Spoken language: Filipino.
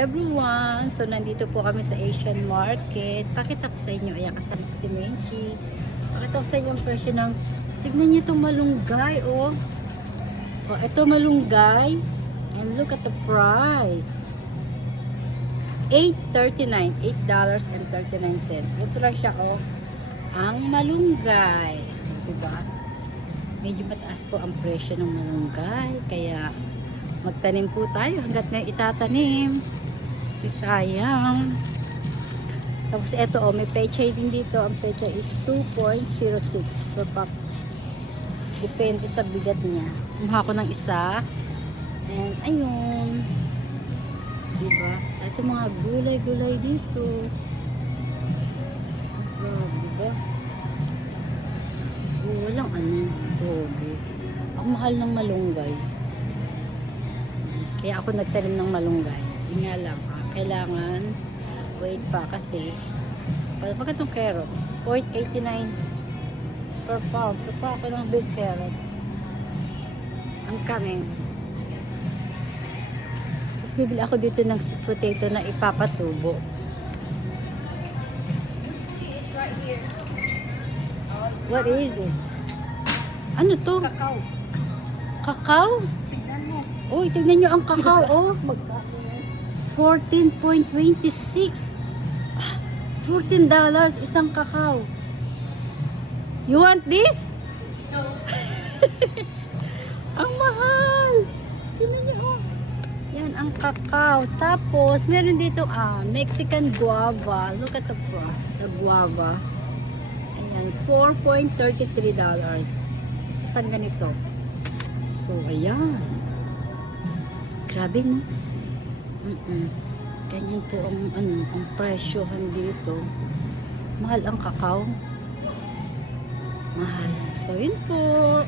everyone! So, nandito po kami sa Asian Market. Pakita ko sa inyo. Ayan, kasama ko si Menchi. Pakita ko sa inyo ang presyo ng... Tignan niyo itong malunggay, oh. Oh, ito malunggay. And look at the price. $8.39. $8.39. Ito lang siya, oh. Ang malunggay. Diba? Medyo mataas po ang presyo ng malunggay. Kaya... magtanim po tayo hanggat may itatanim. Kasi sayang. Tapos ito, oh, may pechay din dito. Ang pechay is 2.06 per pack. Depende sa bigat niya. Kumuha ko ng isa. And ayun. Diba? Ito mga gulay-gulay dito. Diba? Walang ano. Gobe. Ang mahal ng malunggay. Kaya ako nagtanim ng malunggay. Yun nga lang, kailangan wait pa kasi pagkat ng carrots, 0.89 per pound. So pa ako ng big carrot. Ang coming. Tapos bibili ako dito ng sweet potato na ipapatubo. What is it? Ano to? Kakao. Kakao? Uy, tignan nyo ang kakao, oh. 14.26. $14 isang kakao. You want this? No. Ang mahal. Tignan nyo, oh. Yan, ang kakao. Tapos, meron dito, Mexican guava. Look at the guava. Ayan, $4.33. Isang ganito. So, ayan. Grabe, no? Ganyan po ang presyohan dito. Mahal ang kakao. Mahal. So, yun po.